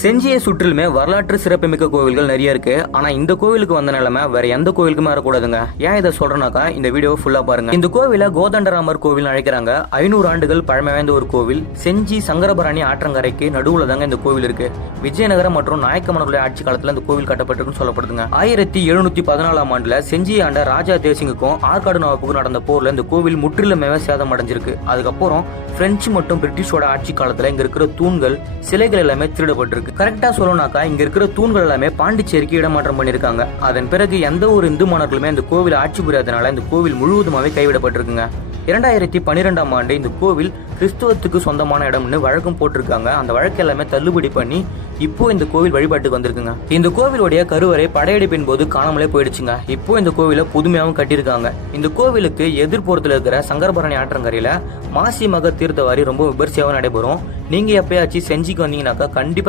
செஞ்சியை சுற்றிலுமே வரலாற்று சிறப்புமிக்க கோவில்கள் நிறைய இருக்கு. ஆனா இந்த கோவிலுக்கு வந்த நிலைமை வேற எந்த கோவிலுக்குமே வரக்கூடாதுங்க. ஏன் இதை சொல்றேனாக்கா இந்த வீடியோ ஃபுல்லா பாருங்க. இந்த கோவில கோதண்டராமர் கோவில் அழைக்கிறாங்க. 500 ஆண்டுகள் பழமை வாய்ந்த ஒரு கோவில். செஞ்சி சங்கரபரணி ஆற்றங்கரைக்கு நடுவுல தாங்க இந்த கோவில் இருக்கு. விஜயநகரம் மற்றும் நாயக்க மன்னர்களுடைய ஆட்சி காலத்துல இந்த கோவில் கட்டப்பட்டிருக்குன்னு சொல்லப்படுதுங்க. 1714ஆம் ஆண்டுல செஞ்சியை ஆண்ட ராஜா தேசிங்குக்கும் ஆற்காடு நவாப்புக்கும் நடந்த போர்ல இந்த கோவில் முற்றிலுமே சேதம் அடைஞ்சிருக்கு. அதுக்கப்புறம் பிரெஞ்சு மற்றும் பிரிட்டிஷோட ஆட்சி காலத்துல இங்க இருக்கிற தூண்கள் சிலைகள் எல்லாமே திருடப்பட்டிருக்கு. கரெக்டா சொல்லணும்னாக்கா இங்க இருக்கிற தூண்கள் எல்லாமே பாண்டிச்சேரிக்கு இடமாற்றம் பண்ணிருக்காங்க. அதன் பிறகு எந்த ஒரு இந்து மன்னர்களுமே இந்த கோவில் ஆட்சி புரியாதனால இந்த கோவில் முழுவதுமாவே கைவிடப்பட்டிருக்குங்க. 2012ஆம் ஆண்டு இந்த கோவில் கிறிஸ்துவத்துக்கு சொந்தமான இடம்னு வழக்கம் போட்டிருக்காங்க. அந்த வழக்கு எல்லாமே தள்ளுபடி பண்ணி இப்போ இந்த கோவில் வழிபாட்டுக்கு வந்திருக்குங்க. இந்த கோவிலுடைய கருவறை படையெடுப்பின் போது காணாமலே போயிடுச்சுங்க. இப்போ இந்த கோவில புதுமையாகவும் கட்டியிருக்காங்க. இந்த கோவிலுக்கு எதிர்ப்புறத்துல இருக்கிற சங்கரபரணி ஆற்றங்கரையில மாசி மக தீர்த்தவாரி ரொம்ப விமர்சையாகவும் நடைபெறும். நீங்க எப்பயாச்சும் செஞ்சிக்கு வந்தீங்கன்னாக்கா கண்டிப்பா